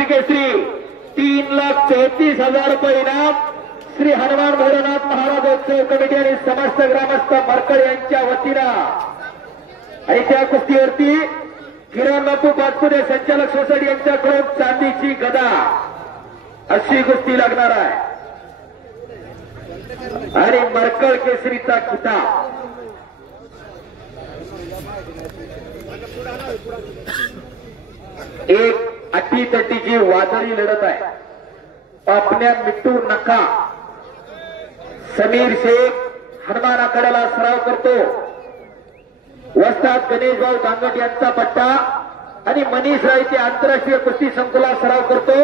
कुस्ती केसरी 3,34,000 रुपये इनाम श्री हनुमान भैरवनाथ महाराज उत्सव कमिटी आणि समस्त ग्रामस्थ मरकळ यांच्या वतीनं। आणि त्या कुस्तीवरती किरण बापू पाचपुते संचालक सोसायटी यांच्याकडून चांदीची गदा अशी कुस्ती लागणार आहे आणि मरकळ केसरीचा किताब। एक अटीतटीची वादळी लढत आहे। पापण्या मिट्टू नका समीर शेख हनुमान आखाड्याला सराव करतो। वस्ताद गणेशभाऊ दांगट यांचा पट्टा आणि मनीष रायचे आंतरराष्ट्रीय कुस्ती संकुलात सराव करतो।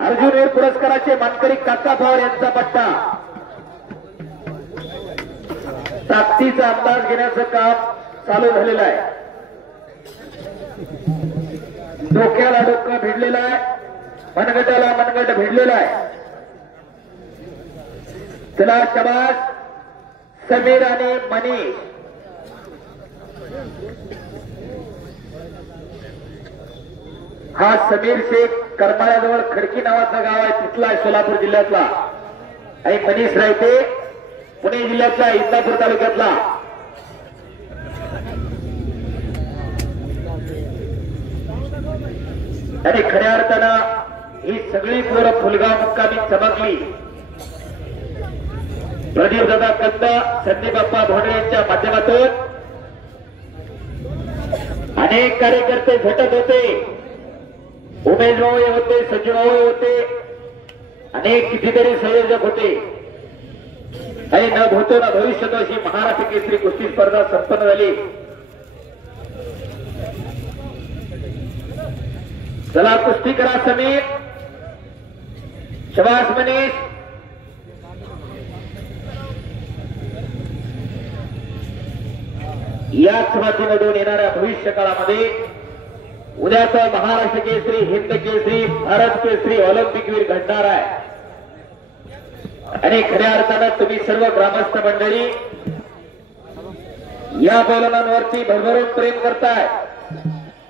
अर्जुनवीर पुरस्काराचे मानकरी काका पवार यांचा पट्टा। ताकदीचा अंदाज घेण्याचं काम चालू झालेलं आहे। डोक्याला डोकं भिडलेलं आहे, मनगटाला मनगट भिडलेला आहे। चला शाबास समीर आणि मनीष। हा समीर शेख करमाळ्याजवळ खडकी नावाचं गाव आहे, तिथला आहे सोलापूर जिल्ह्यातला। आणि मनीष रायते पुणे जिल्ह्यातला इंदापूर तालुक्यातला। आणि खऱ्या अर्थानं ही सगळी पोरं फुलगाव मुक्कामी चमकली। प्रदीप दादा कंद संदीप बाप्पा भोंडे यांच्या माध्यमातून अनेक कार्यकर्ते झटत होते, उमेश भाऊ होते, सचिन भाऊ होते, अनेक कितीतरी संयोजक होते। आणि न भूतो न भविष्यतो अशी महाराष्ट्र केसरी कुस्ती स्पर्धा संपन्न झाली। चला कुस्ती करा समीर, शबास मनीष। याच माध्यमातून येणाऱ्या भविष्य काळामध्ये उद्याचा महाराष्ट्र केसरी, हिंद केसरी, भारत केसरी, ऑलिम्पिकवीर घडणार आहे। आणि खऱ्या अर्थानं तुम्ही सर्व ग्रामस्थ मंडळी या पैलवानांवरती भरभरून प्रेम करताय,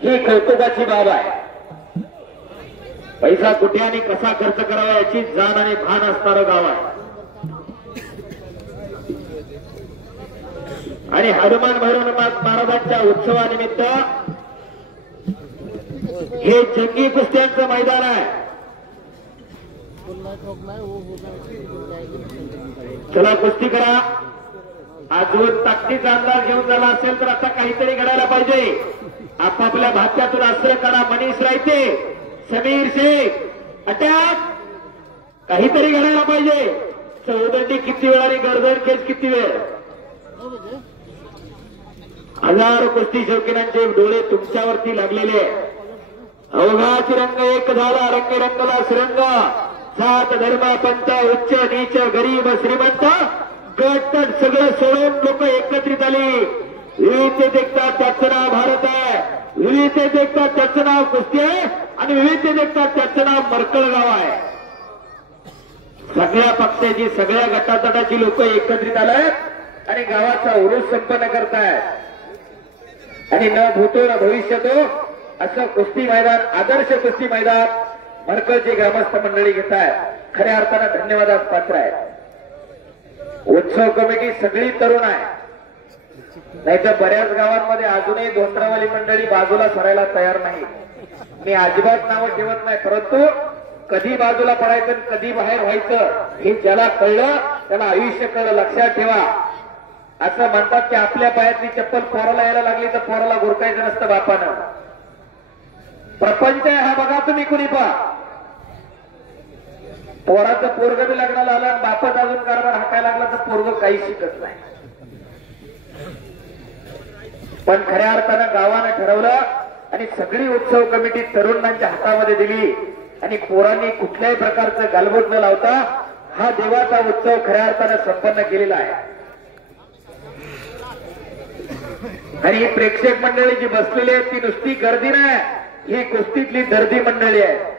ही कौतुकाची बाब आहे। पैसा कुठे आणि कसा खर्च करावा याची जाण आणि भान असणारं गाव आहे। आणि हनुमान भैरवनाथ महाराजांच्या उत्सवानिमित्त हे जंगी कुस्त्यांचं मैदान आहे। चला कुस्ती करा। अजून ताकदीचा अंदाज घेऊन झाला असेल तर आता काहीतरी घडायला पाहिजे। आपापल्या भात्यातून अस्त्र करा। मनीष रायते, समीर शेख अटॅक, काहीतरी घडायला पाहिजे। चौदंडी किती वेळ आणि गर्दन केस किती वेळ। हजारो कुस्ती शौकीनांचे डोळे तुमच्यावरती लागलेले। अवघाच रंग एक झाला, रंग रंगला सुरंग। जात धर्म पंथ उच्च नीच गरीब श्रीमंत गट तट सगळं सोडून लोक एकत्रित आली। विविधतेत एकता त्याचं नाव भारत आहे, विविधतेत एकता त्याचं नाव कुस्ती आहे आणि विविधतेत एकता त्याचं नाव मरकळ गाव आहे। सगळ्या पक्षाची सगळ्या गटातटाची लोक एकत्रित आलेत आणि गावाचा उरूस संपन्न करतायत। आणि न भूतो न भविष्यतो असं कुस्ती मैदान, आदर्श कुस्ती मैदान मरकळची ग्रामस्थ मंडळी घेत आहेत। खऱ्या अर्थानं धन्यवादास पात्र आहे। उत्सव कमिटी सगळी तरुण आहे, नाहीतर बऱ्याच गावांमध्ये अजूनही धोत्रावाली मंडळी बाजूला सरायला तयार नाही। मी अजिबात नावं ठेवत नाही, परंतु कधी बाजूला पडायचं कधी बाहेर व्हायचं हे ज्याला कळलं त्याला आयुष्य कळलं। लक्षात ठेवा, असं म्हणतात की आपल्या पायातली चप्पल पोराला यायला लागली तर पोराला गुरकायचं नसतं बापानं। प्रपंच आहे हा बघा तुम्ही कुणी पहा। पोराचं पोरग बी लग्नाला आलं, बापच अजून कारभार हाकायला लागला तर पोरग काही शिकत नाही। पण खऱ्या अर्थानं गावानं ठरवलं आणि सगळी उत्सव कमिटी तरुणांच्या हातामध्ये दिली आणि पोरांनी कुठल्याही प्रकारचं गालबोट न लावता हा देवाचा उत्सव खऱ्या अर्थानं संपन्न केलेला आहे। आणि ही प्रेक्षक मंडळी जी बसलेली आहे ती नुसती गर्दी नाही, ही कुस्तीतली दर्दी मंडळी आहे।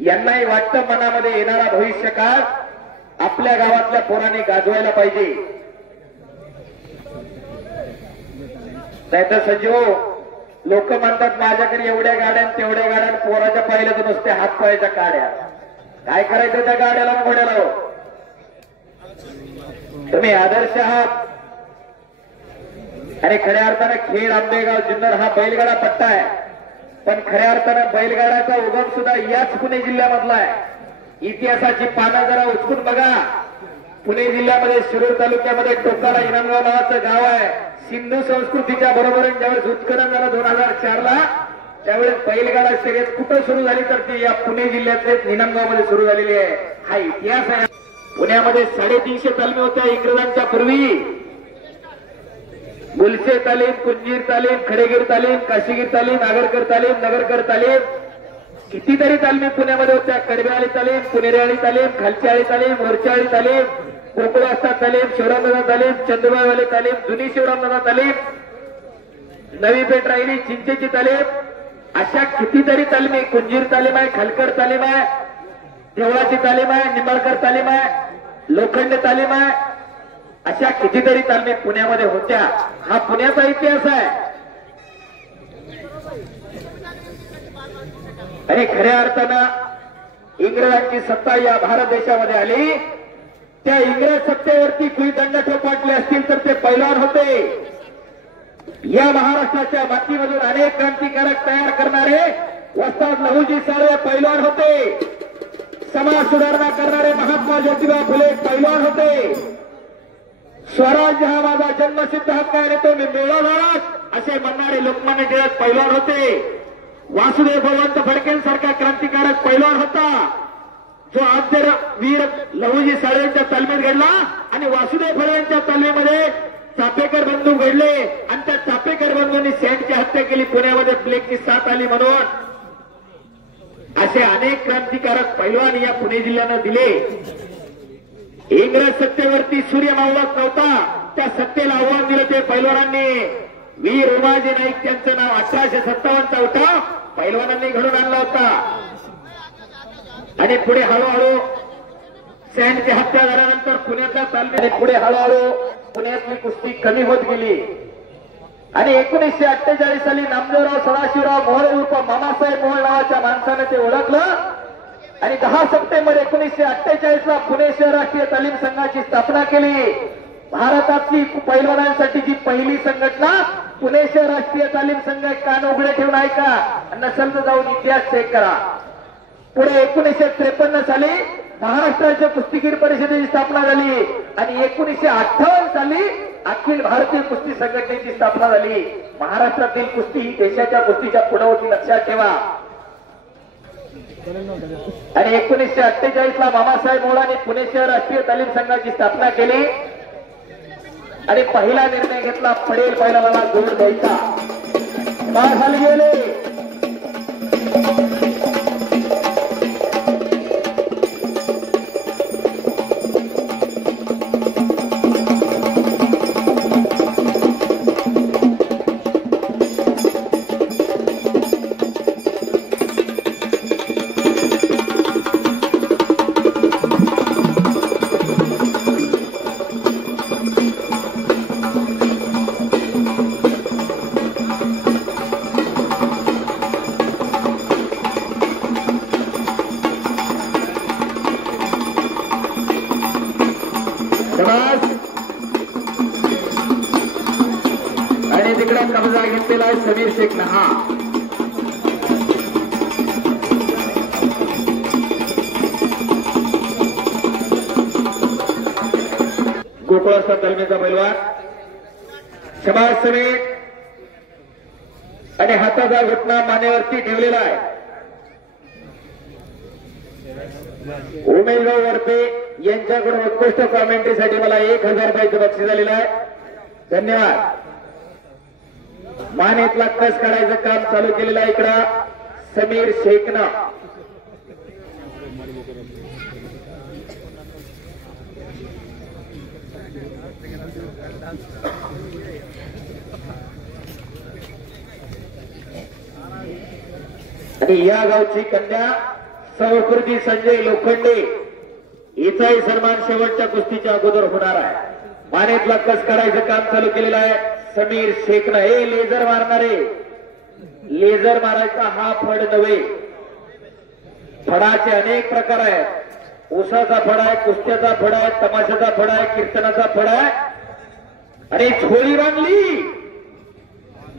यांनाही वाटतं मनामध्ये येणारा भविष्य काळ आपल्या गावातल्या पोरांनी गाजवायला पाहिजे। नाहीतर संजीव लोक म्हणतात माझ्याकडे एवढ्या गाड्या तेवढ्या गाड्या, पोराच्या पाहिल्या तर नुसते हात पायाच्या गाड्या. काय करायचं त्या गाड्याला घोड्याला? तुम्ही आदर्श आहात. आणि खऱ्या अर्थानं खेड, आंबेगाव, जुन्नर हा बैलगाडा पट्टा आहे. पण खऱ्या अर्थानं बैलगाड्याचा उगम सुद्धा याच पुणे जिल्ह्यामधला आहे. इतिहासाची पानं जरा उचकून बघा. पुणे जिल्ह्यामध्ये शिरूर तालुक्यामध्ये टोकाला इनामगाव नावाचं गाव आहे. सिंधू संस्कृतीच्या बरोबरीने ज्यावेळेस उत्खनन झालं 2004 ला, त्यावेळेस बैलगाडा शर्यत कुठं सुरू झाली तर ती या पुणे जिल्ह्यातले निनामगावमध्ये सुरू झालेली आहे. हा इतिहास आहे. पुण्यामध्ये 350 तालमी होत्या इंग्रजांच्या पूर्वी. गुलशे तालीम, कुंजीर तालीम, खडेगीर तालीम, काशीगीर तालीम, आगरकर तालीम, नगरकर तालीम, कितीतरी तालमी पुण्यामध्ये होत्या. कडब्याळी तालीम, पुणेरेवाडी तालीम, खालच्याळी तालीम, वरच्याळी तालीम, गोकुळास्ता तालीम, शिवरामदादा तालीम, चंदुबाईवाली तालीम, जुनी शिवरामदादा तालीम, नवी पेठ राहिली, चिंचेची तालीम, अशा कितीतरी तालमी. कुंजीर तालीम आहे, खालकर तालीम आहे, देवळाची तालीम आहे, निंबाळकर तालीम आहे, लोखंडे तालीम आहे. अशा कितीतरी तालमी पुण्यामध्ये होत्या. हा पुण्याचा इतिहास आहे. आणि खऱ्या अर्थानं इंग्रजांची सत्ता या भारत देशामध्ये आली. त्या इंग्रज सत्तेवरती कुणी दंड ठोकाटले असतील तर ते पैलवान होते. या महाराष्ट्राच्या मातीमधून अनेक क्रांतिकारक तयार करणारे वस्ताद लहुजी साळवे पैलवान होते. समाज सुधारणा करणारे महात्मा ज्योतिबा फुले पैलवान होते. स्वराज्य हा माझा जन्मसिद्ध हक्क आहे, तो मी मिळवणारच असे म्हणणारे लोकमान्य टिळक पैलवान होते. वासुदेव बळवंत फडकेंसारखा क्रांतिकारक पैलवान होता, जो आद्य वीर लहुजी साळवेंच्या तालमीत घडला. आणि वासुदेव फडकेंच्या तालमीमध्ये चापेकर बंधू घडले. आणि त्या चापेकर बंधूंनी सेंटची हत्या केली पुण्यामध्ये प्लेगची साथ आली म्हणून. असे अनेक क्रांतिकारक पैलवान या पुणे जिल्ह्यानं दिले. इंग्रज सत्तेवरती सूर्य मावळत नव्हता, त्या सत्तेला आव्हान दिलं ते पैलवानांनी. वीर उमाजी नाईक त्यांचं नाव 1857चा उठाव पैलवानांनी घडून आणला होता. आणि पुढे हळूहळू सॅन्डची हत्या झाल्यानंतर पुण्याचा तालमी, आणि पुढे हळूहळू पुण्यातली कुस्ती कमी होत गेली. आणि 1948 साली नामदेवराव सदाशिवराव मोहोळ उर्फ मामासाहेब मोहोळ नावाच्या माणसाने ते ओळखलं. आणि 10 सप्टेंबर 1948 ला पुणे शहर राष्ट्रीय तालीम संघाची स्थापना केली. भारतातली पैलवानांसाठी जी पहिली संघटना पुणे शहर राष्ट्रीय तालीम संघ. कान उघडे ठेवून ऐका, नसेल तर जाऊन इतिहास चेक करा. पुढे 1953 साली महाराष्ट्राच्या कुस्तीगीर परिषदेची स्थापना झाली. आणि 1958 साली अखिल भारतीय कुस्ती संघटनेची स्थापना झाली. महाराष्ट्रातील कुस्ती ही देशाच्या कुस्तीच्या पुढे होती, लक्षात ठेवा. आणि 1948 ला मामासाहेब मोहोळांनी पुणे शहर राष्ट्रीय तालीम संघाची स्थापना केली. आणि पहिला निर्णय घेतला, पडेल पैलवानाला जोड द्यायचा. खाली गेले. आणि तिकडे कब्जा घेतलेला आहे समीर शेख नहा. गोकुळास्ता तालमीचा पैलवान समाज समेत आणि हाताचा घटना मानेवरती ठेवलेला आहे. उमेशभाऊ वरते यांच्याकडून उत्कृष्ट कॉमेंट्रीसाठी मला 1000 रुपयाचं बक्षीस झालेलं आहे. धन्यवाद. मानेतला कस काढायचं काम चालू केलेलं आहे इकडं समीर शेखनं. आणि या गावची कन्या सहकृती संजय लोखंडे हिचाही सन्मान शेवटच्या कुस्तीच्या अगोदर होणार आहे. मानेतला कस काढायचं काम चालू केलेलं आहे समीर शेखनं. हे लेझर मारणारे लेझर मारायचा हा फड नव्हे. फडाचे अनेक प्रकार आहेत. ऊसाचा फड आहे, कुस्त्याचा फड आहे, तमाशाचा फड आहे, कीर्तनाचा फड आहे. आणि झोळी बांधली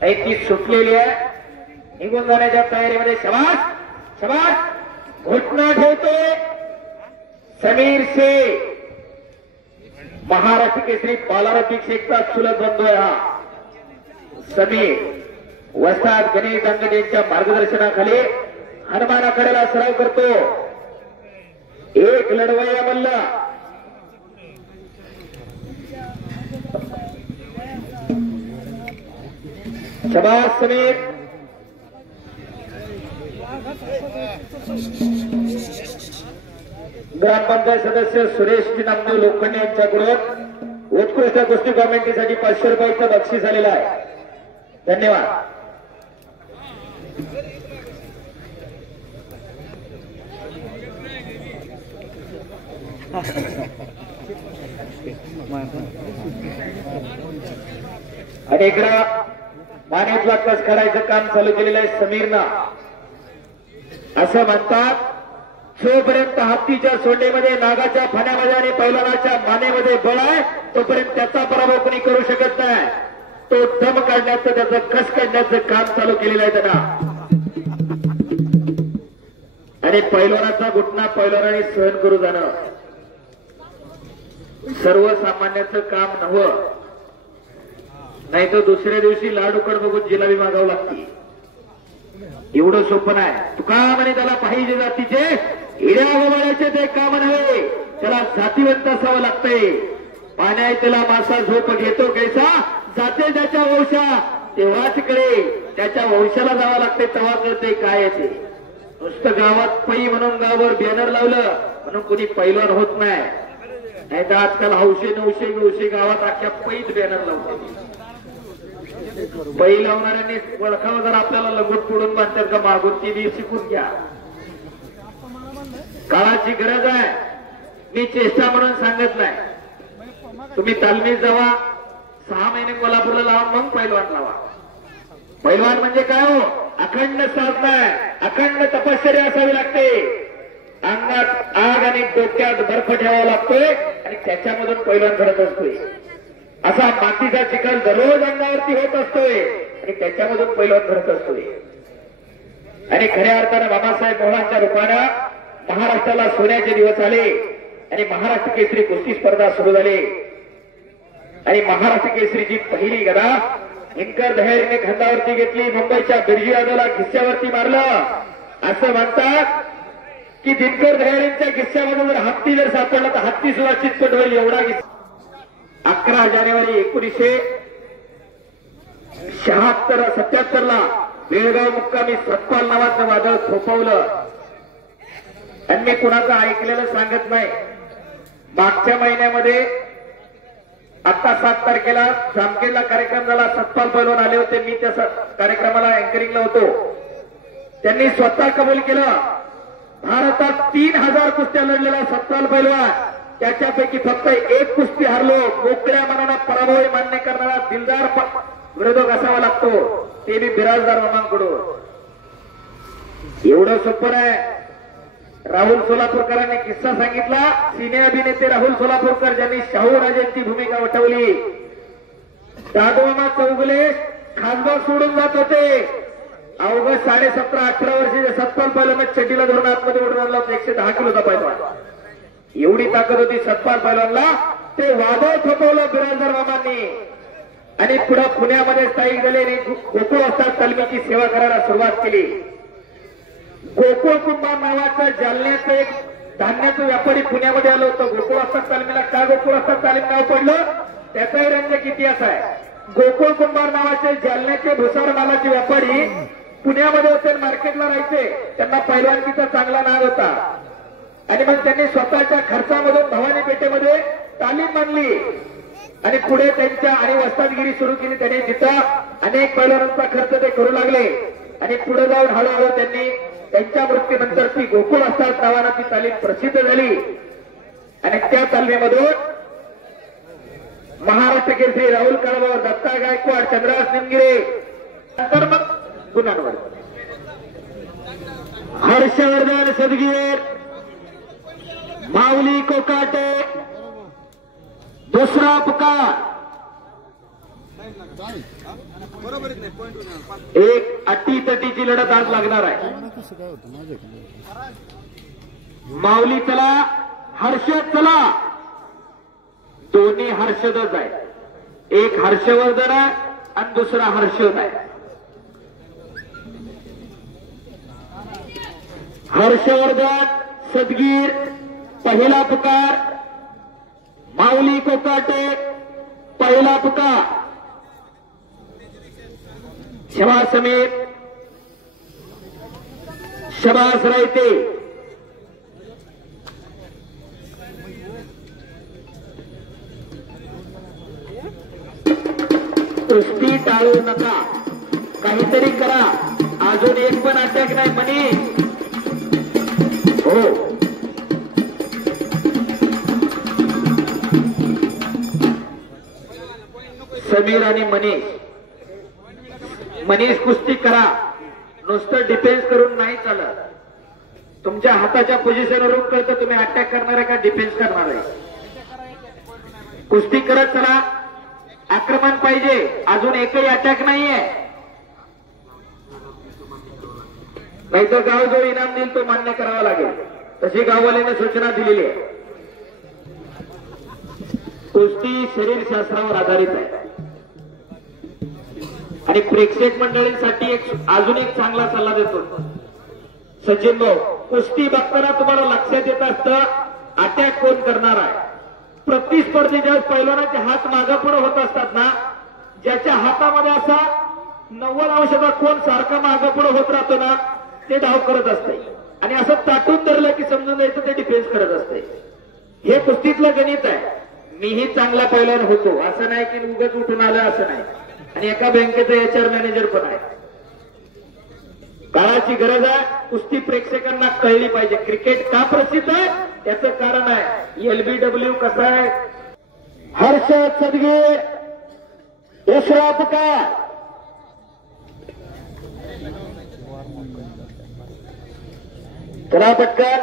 आणि ती सुटलेली आहे. निघून जाण्याच्या तयारीमध्ये शबाश शबाश घोषणा ठेवतोय समीर शेख. महाराष्ट्र केसरी बालारफिक शेखचा चुलत बंधू आहे हा समीर. वस्ताद गणेश दांगट यांच्या मार्गदर्शनाखाली हनुमानाकडेला सराव करतो. एक लढवय्या मल्ल शबाश समीर. ग्रामपंचायत सदस्य सुरेशजी नामदेव लोखंडे यांच्याकडून उत्कृष्ट कुस्ती कॉमेंट्रीसाठी 500 रुपयाचं बक्षीस आलेलं आहे. धन्यवाद. आणि इकडं मानेतला कस काढायचं काम चालू केलेलं आहे समीरनं. असं म्हणतात जोपर्यंत हत्तीच्या सोंडेमध्ये, नागाच्या फण्यामध्ये आणि पैलवानाच्या मानेमध्ये बळ आहे तोपर्यंत त्याचा पराभव कोणी करू शकत नाही. तो दम काढण्याचं, त्याचं कस काढण्याचं काम चालू केलेलं आहे त्यांना. आणि पैलवानाचा घुटना पैलवानाने सहन करू जाणं सर्वसामान्याचं काम नव्हतं. नाही तर दुसऱ्या दिवशी लाडूकड बघून जिलाबी मागावं लागते. एवढं सोपं नाही. तुका म्हणे त्याला पाहिजे जातीचे हिड्या गोबाळ्याचे ते काम नव्हे, त्याला जातीवंत असावं लागतंय. पाण्यात त्याला मासा झोप घेतो कैसा जाते त्याच्या वंशा, तेव्हाच कळे त्याच्या वंशाला जावं लागतंय, तेव्हा कळते काय येते. नुसतं गावात पै म्हणून गावावर बॅनर लावलं म्हणून कोणी पैलवान होत नाही. नाही तर आजकाल हौशे नवशे गवशे गावात अख्ख्या पैत बॅनर लावतात. पै लावणाऱ्यांनी ओळखावं जर आपल्याला लगोट पडून बांधतात का मागून ती बी शिकून घ्या. काळाची गरज आहे. मी चेष्टा म्हणून सांगत नाही. तुम्ही तालमीत जावा, 6 महिने कोल्हापूरला लावा, मग पैलवान लावा. पैलवान म्हणजे काय हो, अखंड साधना आहे, अखंड तपश्चर्या असावी लागते. अंगात आग आणि डोक्यात बर्फ ठेवावा लागतोय आणि त्याच्यामधून पैलवान घडत असतोय. असा मातीचा चिखल दररोज अंगावरती होत असतोय आणि त्याच्यामधून पैलवान घडत असतोय. आणि खऱ्या अर्थानं बाबासाहेब मोहळांच्या रूपानं महाराष्ट्राला सोन्याचे दिवस आले आणि महाराष्ट्र केसरी कुस्ती स्पर्धा सुरू झाली. आणि महाराष्ट्र केसरीची पहिली गदा हिंकर दहेरीने खांद्यावरती घेतली. मुंबईच्या बिरजी यादवला खिस्स्यावरती मारलं. असं म्हणतात की दिनकर दहेरींच्या खिस्स्यामधून जर हत्ती जर सापडला तर हत्ती सुद्धा चितपट होईल एवढा. 11 जानेवारी 1976 ला बेळगाव मुक्कामी सतपाल नावाचं वादळ थोपवलं. आणि मी कुणाचं ऐकलेलं सांगत नाही. मागच्या महिन्यामध्ये आता 7 तारखेला जामखेडला कार्यक्रम झाला. सतपाल पैलवान आले होते. मी त्या कार्यक्रमाला अँकरिंगला होतो. त्यांनी स्वतः कबूल केलं भारतात 3000 कुस्त्या लढलेला सतपाल पैलवान, त्याच्यापैकी फक्त 1 कुस्ती हारलो. मोकळ्या मनाला पराभव मान्य करणारा दिलदार विरोधक असावा लागतो, ते बी बिराजदार मामांकडून. एवढं सोपं आहे. राहुल सोलापूरकरांनी किस्सा सांगितला. सिने अभिनेते राहुल सोलापूरकर ज्यांनी शाहू राजांची भूमिका वठवली. दादोमामा चौगले खासबाग सोडून जात होते. अवघ 17.5-18 वर्षाचे सतपाल पैलवान चड्डीला धरून आतमध्ये उडून आणला होता. 110 किलोचा पैलवान. एवढी ताकद होती सतपाल पैलवानला. ते वादळ थोपवलं बिराजदार मामांनी आणि पुढे पुण्यामध्ये स्थायिक झाले आणि गोकुळ असतात तालमीची सेवा करायला सुरुवात केली. गोकुळ कुंभार नावाचं जालन्याचं एक धान्याचं व्यापारी पुण्यामध्ये आलं होतं. गोकुळ असतात तालमीला का गोकुळ असतात तालीम नाव पडलं त्याचाही रंजक इतिहास आहे. गोकुळ कुंभार नावाचे जालन्याचे भुसार मालाचे व्यापारी पुण्यामध्ये होते, मार्केटला राहायचे. त्यांना पैलवानकीचा चांगला नाव होता आणि मग त्यांनी स्वतःच्या खर्चामधून भवानी पेठेमध्ये तालीम बांधली आणि पुढे त्यांच्या आणि वस्तादगिरी सुरू केली. त्यांनी तिथं अनेक पैलवानांचा खर्च ते करू लागले आणि पुढे जाऊन हळूहळू त्यांनी त्यांच्या मृत्यूनंतर ती गोकुळ असतात नावानं ती तालीम प्रसिद्ध झाली आणि त्या तालमीमधून महाराष्ट्र केसरी राहुल कळवावर, दत्ता गायकवाड, चंद्रहास निमगिरे, नंतर मग गुणांवर. हर्षवर्धन सदगीर, माऊली कोकाटे, दुसरा पुकार. एक अटीतटीची लढत आज लागणार आहे. माऊली चला, हर्षद चला, दोन्ही हर्षदच आहे. एक हर्षवर्धन आहे आणि दुसरा हर्षद आहे. हर्षवर्धन सदगीर पहिला पुकार, माऊली कोकाटे पहिला पुकार. शबास समीर, शबास रायते. कुस्ती टाळू नका, काहीतरी करा. अजून एक पण अटॅक नाही म्हणे. हो, समीर आणि मनीष कुस्ती करा. नुसतं डिफेन्स करून नाही चालत. तुमच्या हाताच्या पोझिशनवरून कळतं तुम्ही अटॅक करणार आहे का डिफेन्स करणार आहे. कुस्ती करत चला, आक्रमण पाहिजे. अजून एकही अटॅक नाहीये, नाहीतर गाव जो इनाम देईल तो मान्य करावा लागेल. तशी गाववाल्याने सूचना दिलेली आहे. कुस्ती शरीरशास्त्रावर आधारित आहे. आणि प्रेक्षक मंडळींसाठी अजून एक चांगला सल्ला देतो सचिन भाऊ. कुस्ती बघताना तुम्हाला लक्षात येत असतं अटॅक कोण करणार आहे. प्रतिस्पर्धीच्या पैलवानाचे हात मागे पुढे होत असतात ना, ज्याच्या हातामध्ये असा 90 अंशाचा कोण सारखा मागे पुढे होत राहतो ना, ते डाव करत असते. आणि असं ताटून धरलं की समजून जायचं ते डिफेन्स करत असते. हे कुस्तीतलं गणित आहे. मीही चांगला पैलवान होतो असं नाही की उगाच उठून आलं असं नाही. आणि एका बँकेचा HR मॅनेजर पण आहे. काळाची गरज आहे. कुस्ती प्रेक्षकांना कळली पाहिजे. क्रिकेट का प्रसिद्ध आहे त्याचं कारण आहे. LBW कसं आहे. हर्षद सदगीर दुसरा पुकार. चला पटकन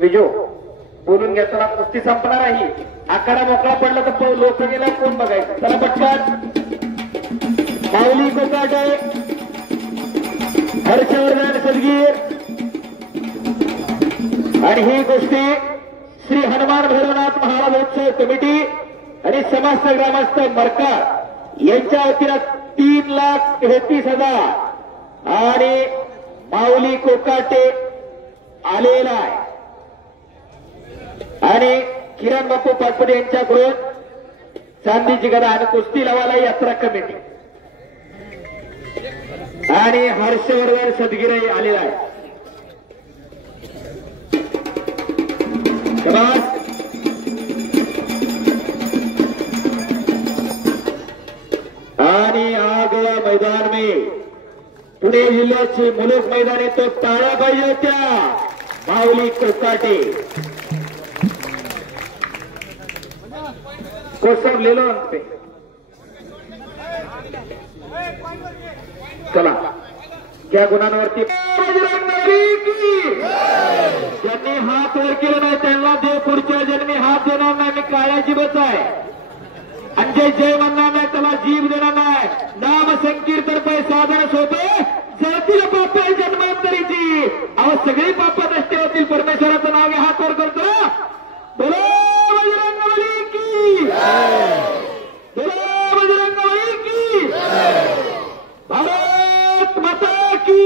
विजो बोलून घेताना कुस्ती संपणार आहे. आकारा मोकळा पडला तर लोक गेला कोण बघायचं. चला पटकन. माऊली कोकाटे, हर्षवर्धन सदगीर. आणि ही गोष्टी श्री हनुमान भैरवनाथ महाराजोत्सव कमिटी आणि समस्त ग्रामस्थ मरकार यांच्या वतीनं 3,33,000 आणि माऊली कोकाटे आलेला आहे. आणि किरण बापू पाटपडे यांच्याकडून चांदीची गदा आणि कुस्ती लावायला यात्रा कमिटी आणि हर्षवर्धन सदगीर आलेला आहे. आणि आगवा मैदान में पुणे जिल्ह्याची मुलुक मैदानी तो टाळ्या पाहिजे होत्या. माऊली कोकाटे कोसम ले लो पे. चला त्या गुणांवरती ज्यांनी हात वर केला नाही त्यांना देव पुढच्या जन्मी हात देणार नाही. मी काळ्या जीभच आहे. आणि जे जय म्हणणार नाही त्याला जीभ देणार नाही. नाम संकीर्तन पै साधन सोपे जळतील पापे जन्मांतरीची. अहो सगळी पाप नष्ट होतील. परमेश्वराचं नाव घ्या, हात वर करतो. बोलो बजरंगबली की, बोलो बजरंगबली की. भारत माता की,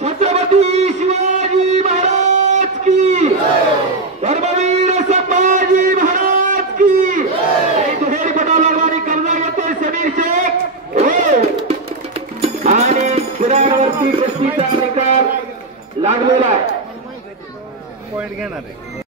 छत्रपती शिवाजी महाराज की, धर्मवीर संभाजी महाराज की. दुहेरी पटा लागला आणि कर्जा घेतोय समीर शेख. हो, आणि किराणवरती कुस्तीचा निकाल लागलेला आहे. पॉइंट घेणार आहे.